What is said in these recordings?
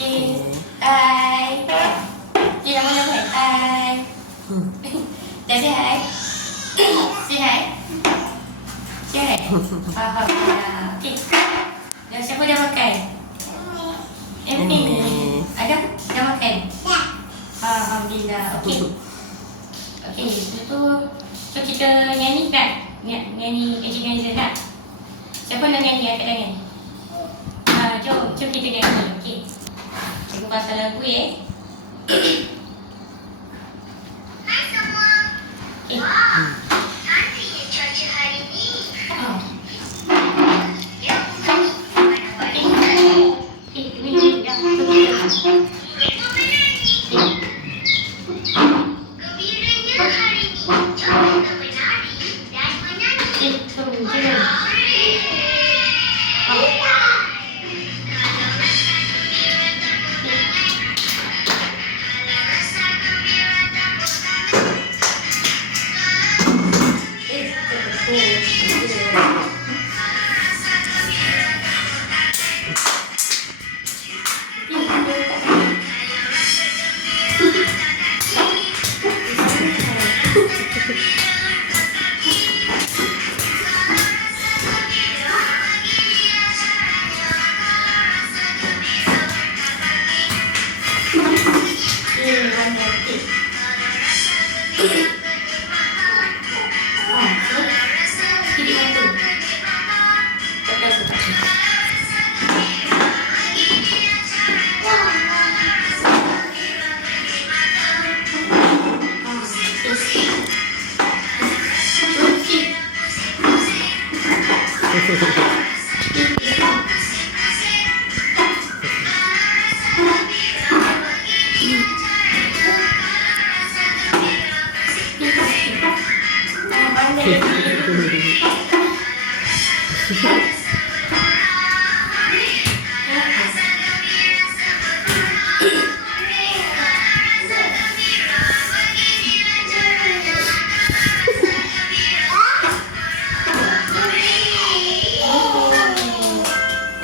Okay. Hai. Dia nama apa? Hai. Dah say hi? Say hi? Say hi? Alhamdulillah. Okay. Dah siapa dah makan? Amy. Ada? Dah makan? Dah. Alhamdulillah. Okay. Okay. Lepas tu, so kita nyanyi kan? Nyanyi Encik Ganza nak? Siapa nak nyanyi? Angkat tangan. Jom kita nyanyi. Okay. Cikgu pasal lagu Hai semua. Wah, cantiknya cuaca hari ni. Ya, warna-warni. Gembiranya hari ni. Jom kita menari dan menyanyi.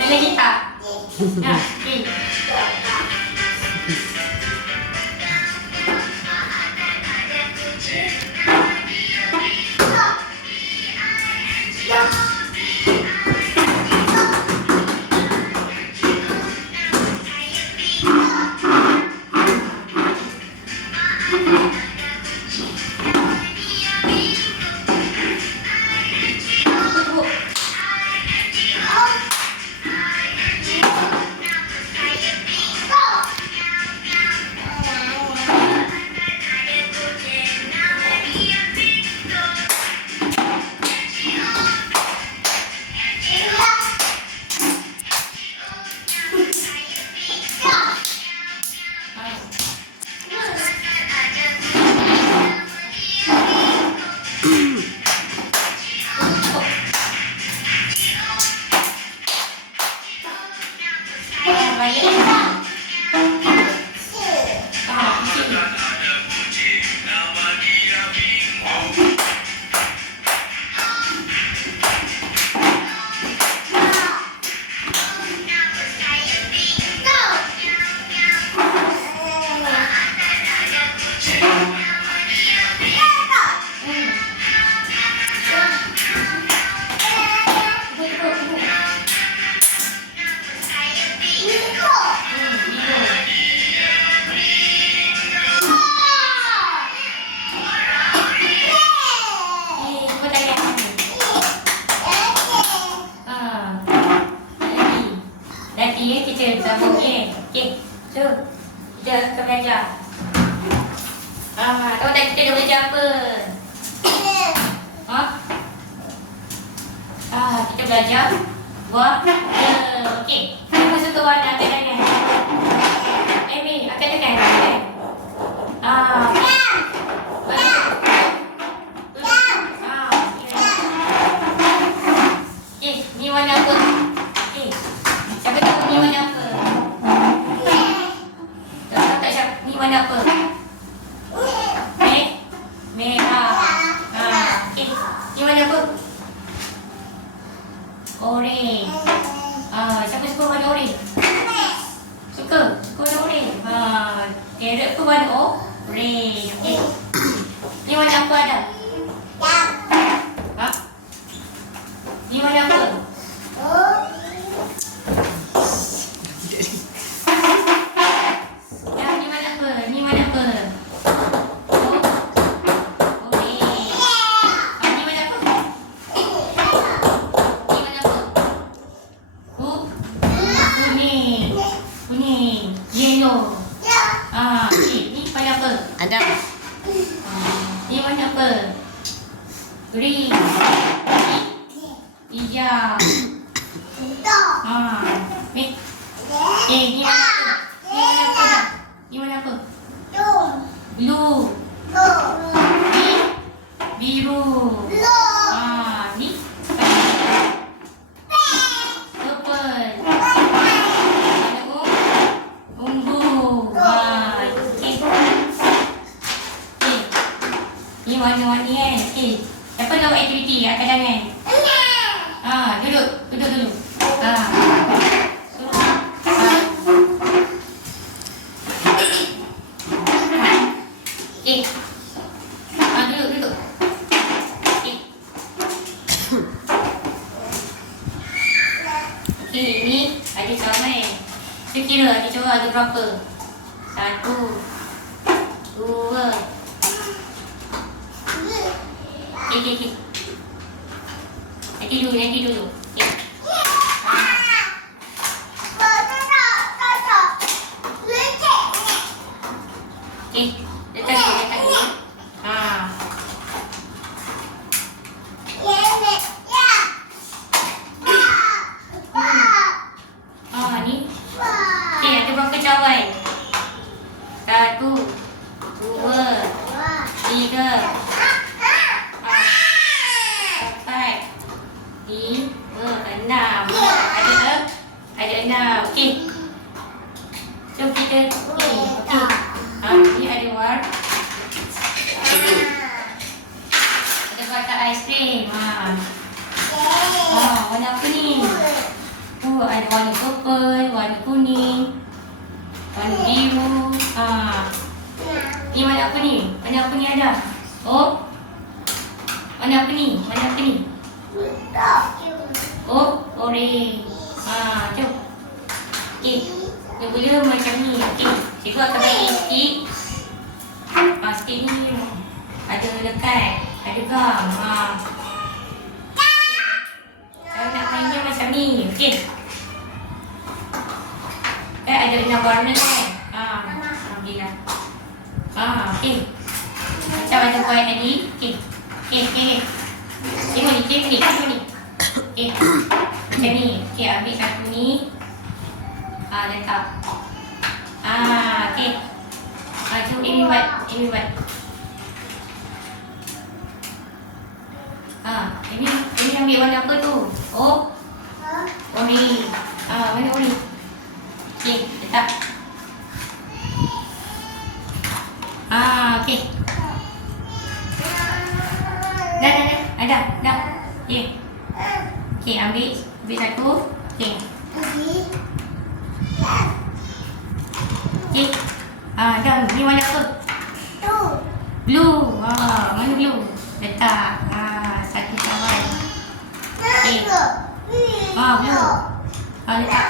Lagi tak? Kita sambung ni. Okey. So, kita akan belajar. Tahu tak kita dah belajar apa? Kita belajar warna. Okey. Kita suka warna angkat tangan. Amy, angkat tangan. Ni warna apa? Okey. Siapa tahu ni warna apa? Tahu tak siapa ni warna apa? Merah. Okey. Ni warna apa? Orange. Siapa suka warna orange? Suka? Carrot tu warna orange. Okey. Ni warna apa ada? Ha? Ni warna apa? Ya, ni warna apa? Ni warna apa? Oh. Okey. Ni warna apa? Ni warna apa? Kuning. Kuning. Yellow. Okey. Ni warna apa? Ada. Ni warna apa? Green. Hijau. Ni. Ni warna apa? Ni warna apa? Blue. Ni biru. Ni purple. Ungu. Okey. Okey. Ni warna-warni kan. Okey. Siapa tahu aktiviti kat kadangan? Duduk. Duduk dulu. Okey. Duduk, duduk. Okey. Okey, ni ada cawan. Kita kira ada cawan ada berapa? 1, 2. Okey. Nanti dulu. Okey. Okey. Letak dulu. Ni. Okey, ada berapa cawan? 1, 2, 3, 4, 5, 6. Ada 6. Okey. Jom kita okey. Ni ada war. Ada kotak aiskrim. Warna apa ni? Ada warna purple, warna kuning, warna biru. Ni warna apa ni? Warna apa ni ada? Warna apa ni? Orange. Jom. Okey. Dia boleh macam ni. Okey. Cikgu akan bagi stick. Stick ni ada lekat, ada gam. Cara nak main macam ni. Okey. Ada 6 warna kan? Alhamdulillah. Okey. Macam ada buat tadi. Okey. Tengok ni. Okey. Macam ni. Okey, ambil satu ni. Letak. Okey. Jom ini buat. Ini ambil warna apa tu? Orange. Warna orange. Okey, letak. Okey. Dah. Dah. Okey, ambil satu. Okey. Okey. Dah. Ni warna apa? Blue. Mana blue? Letak. Satu cawan. Okey. Blue. Letak.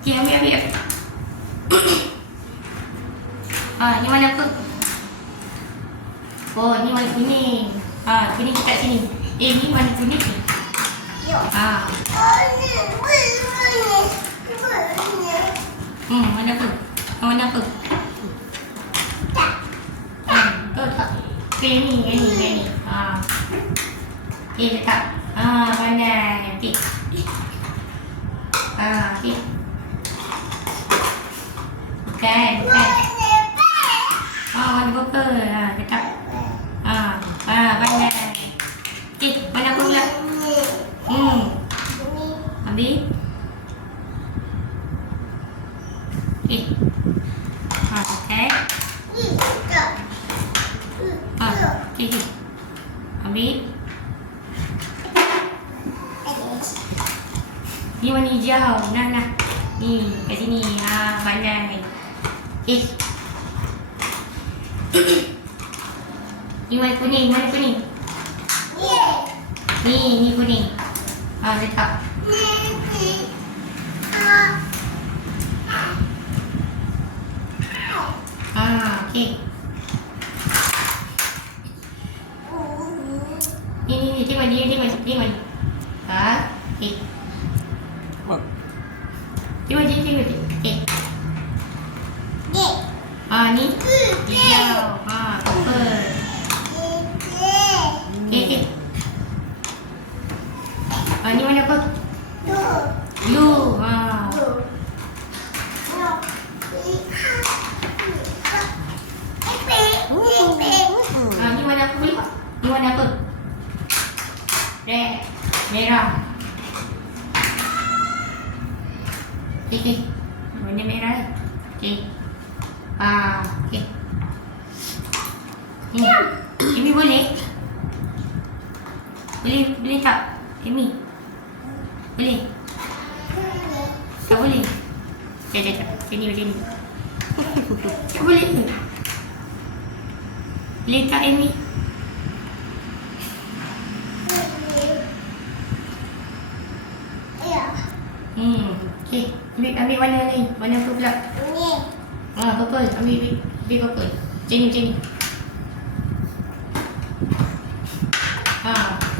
Okey, ambil. Ni warna apa? Ni warna kuning. Kuning dekat sini. Ni warna kuning. Warna apa? Warna apa? Okey, ni. Okey, letak. Pandai. Okey. Okey. Bukan. Warna purple. Letak. Pandai. Okey, warna apa pula? Ambil. Okey. Okay. Okey. Ambil. Ni warna hijau. Nah. Ni, kat sini. Pandai. Okay. Ni warna kuning, mana kuning? Ni kuning. Letak. Okay. Ni, tengok dia. Okay. Tengok dia. Okay. Ni hijau. Purple. Okay. Ni warna apa? Blue. Ni warna apa boleh? Ni warna apa? Red. Merah. Okay. Warna merah. Okay. Okay. Amy boleh? Boleh tak? Amy? Boleh? Tak boleh? Sekejap. Sini macam ni. Tak boleh ke? Boleh tak Amy? Okay. Ambil warna lain. Warna apa pula? Purple. Ambil purple. Macam ni.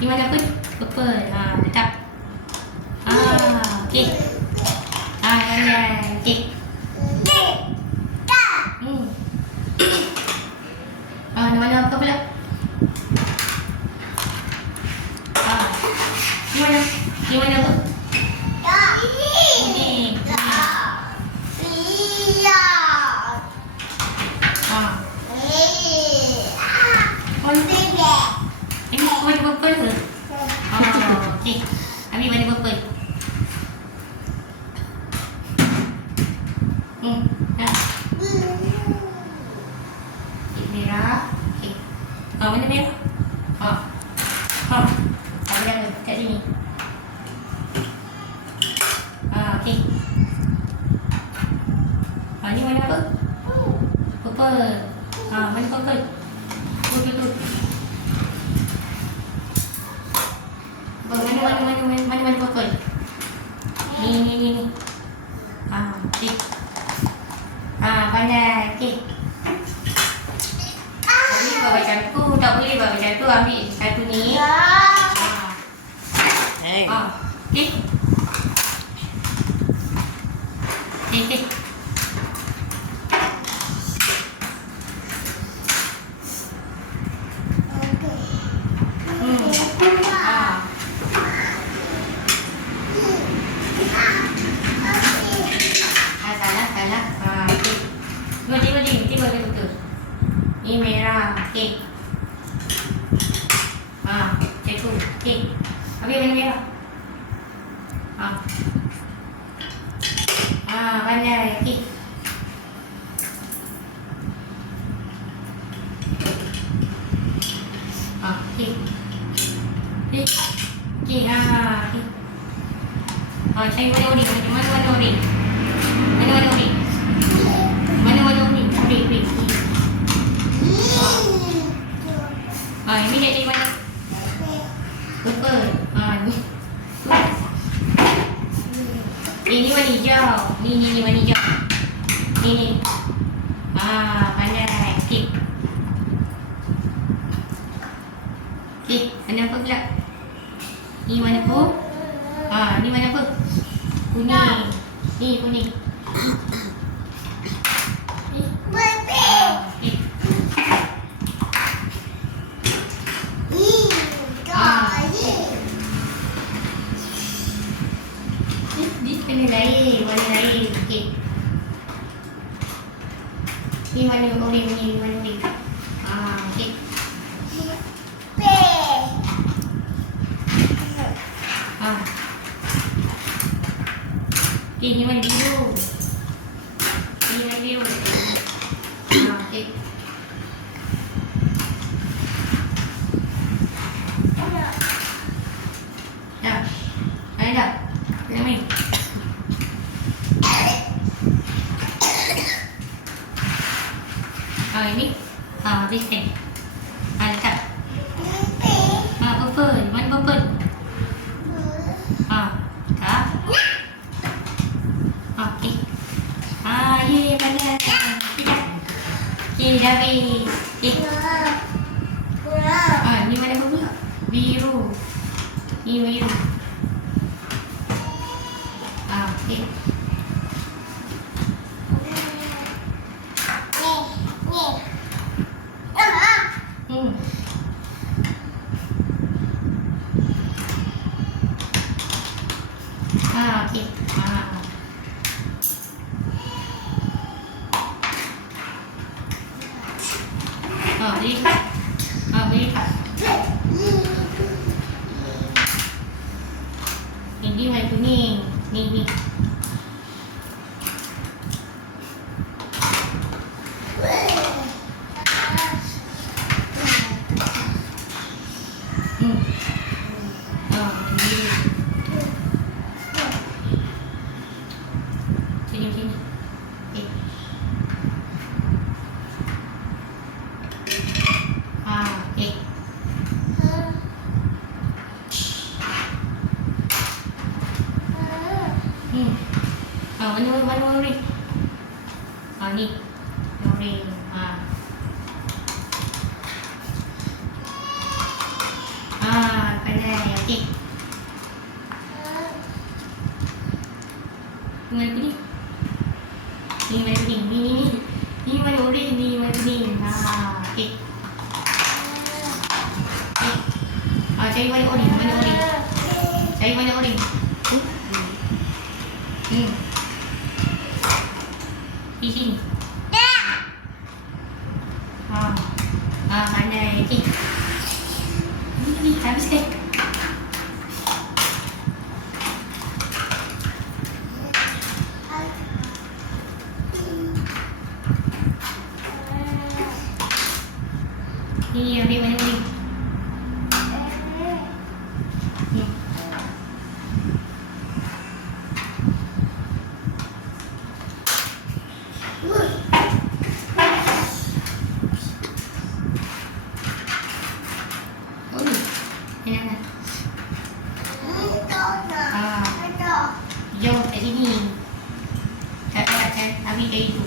Ni warna apa? Purple. Letak. Okay. Pandai. Okay. Warna apa pula? Ni warna apa? Kuning. Ini warna purple ke? Okay. Ambil warna purple. Merah. Okay. Warna merah. Ada kat sini. Okay. Ni warna apa? Purple. Mana purple? Tu. Mana purple? Ni. Okay. Pandai. Okay. Boleh buat macam tu. Tak boleh buat macam tu. Ambil satu ni. Okay. Okay. Salah. Tengok dia betul. Ni merah. Okay. Macam tu. Okay. Ambil warna merah. Pandai. Okay. Okay. Okay. Cari warna orange. Mana warna orange? Mana warna orange? Orange. Ini nak cari mana? Purple. Ni warna hijau. Ni warna hijau. Ni. Pandai. Okay. Okay. Warna apa pula? Ni warna apa? Ni warna apa? Kuning. Ni kuning. Warna lain. Okay. Ni warna orange. Okay. Okay, ni warna biru. Okay. Dah. Dah. Dah main. Ini. This thing. Letak. Purple. Mana purple? Tak. Okey. Ye, pandai. Okey, dah habis. Ni mana purple? Biru. Ni biru. Okey. Okey. Lipat. Lipat. Ini warna kuning. Ni. Sini. Mana orange? Ni. Orange. Pandai. Okey. Mana kuning? Ni mana kuning? Ni mana orange? Ni mana kuning? Okey. Cari mana orange? Cari mana orange? Di sini. Pandai. Okey. Ni habis dah. Ni ambil mana ni? Jom kat sini. Tak ambil dari tu.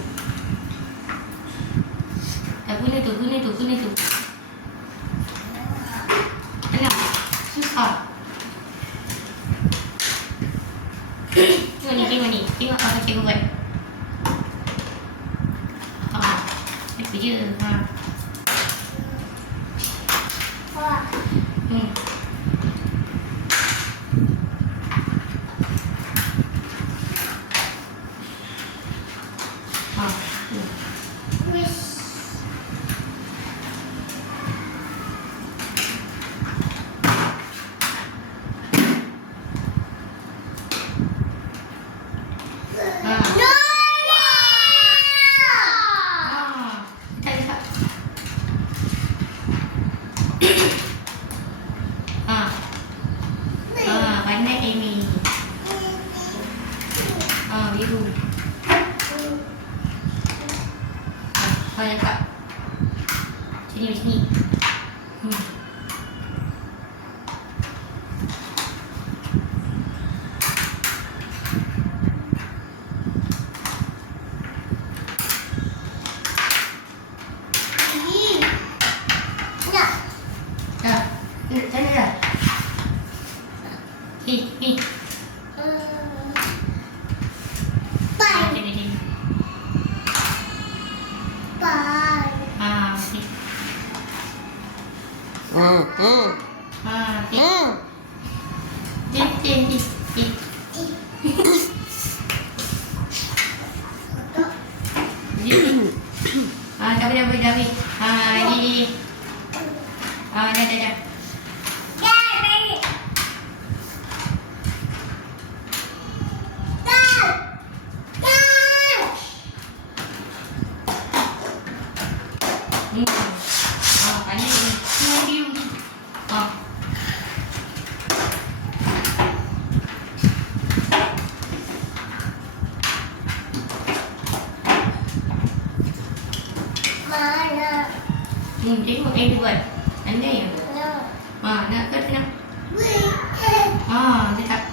Guna tu. Tenang. Susah. Tengok ni. Tengok apa cikgu buat. Itu je. Pandai Amy. Biru. Kak. Sini. Sana dah. Ni. Sini. David. Ini. Dah. Pandai ni. Tengok dia buat. Pandai ya. Nak ke nak? Tetap.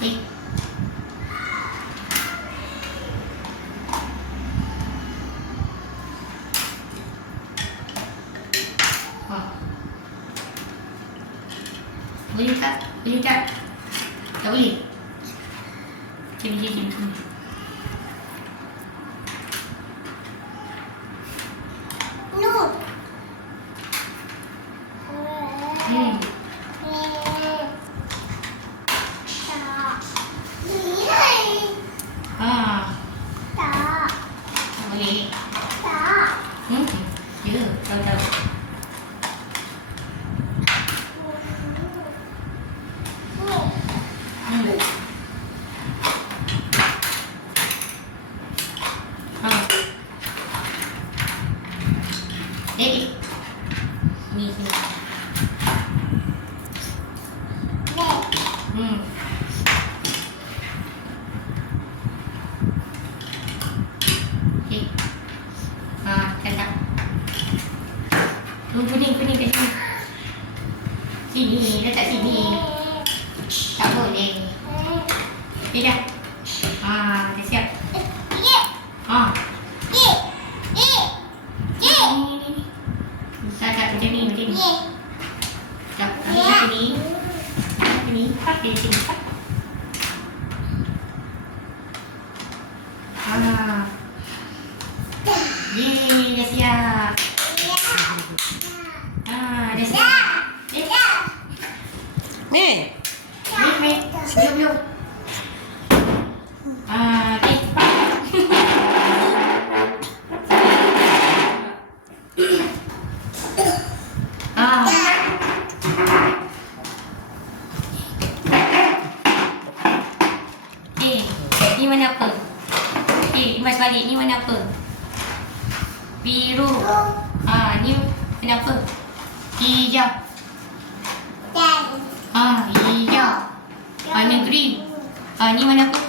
Ni. Okay. Boleh tak? Boleh tak? Tak boleh? Sini. Boleh. Ya, tahu. Ni sini. Okey. Kakak. Kuning kat sini. Sini, letak sini. Tak boleh. Okey dah. Dah siap. Tak macam ni. Tak, macam ni. Ni, pakai sini. Dah siap. Dah siap. Ni. Belum. Okey. Ni mana apa? Okey, Imas balik. Ni mana apa? Biru. Ni mana apa? Hijau. Hijau. Ni green. Ni mana apa?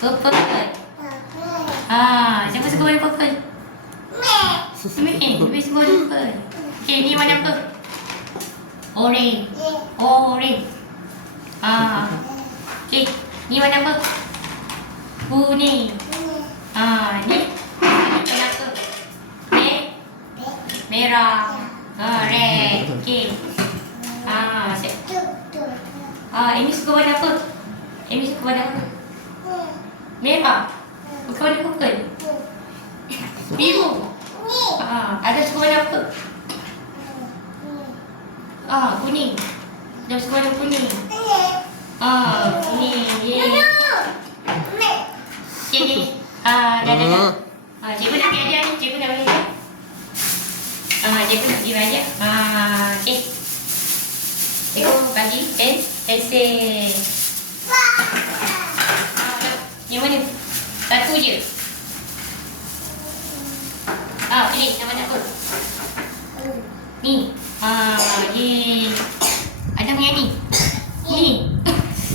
Purple. Siapa suka warna purple? Lebih suka warna purple. Okey, ni mana apa? Orange. Orange. Okey, ni mana apa? Kuning. Ni warna apa? Merah. Red. Okey. Amy suka warna apa? Amy suka warna apa? Merah. Bukan warna purple. Biru. Ada suka warna apa? Kuning. Ada suka warna kuning. Kuning. Yeay. Okey. Dah. Cikgu nak pergi ajar ni. Cikgu nak pergi ajar. Cikgu nak pergi ajar. Okey. Cikgu bagi pensel. Yang mana? Satu je. Pilih yang mana apa? Ni. Yeay. Ada yang ni. Ni.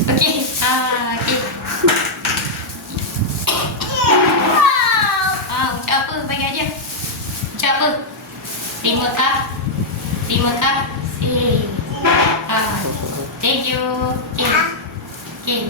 Okey. Okey. Ucap apa? Bagi aja. Ucap apa? Terima kasih. Thank you. Okay.